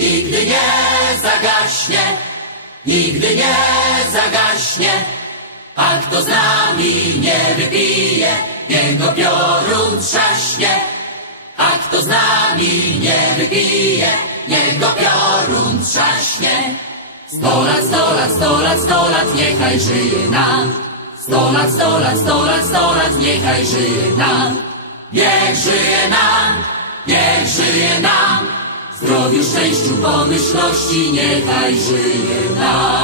nigdy nie zagaśnie, nigdy nie zagaśnie. A kto z nami nie wypije, niech go piorun trzaśnie. A kto z nami nie wypije, niech go piorun trzaśnie. Sto lat, sto lat, sto lat, sto lat, niechaj żyje nam. Sto lat, sto lat, sto lat, sto lat, niechaj żyje nam. Niech żyje nam, niech żyje nam. W zdrowiu, szczęściu, pomyślności, niechaj żyje nam.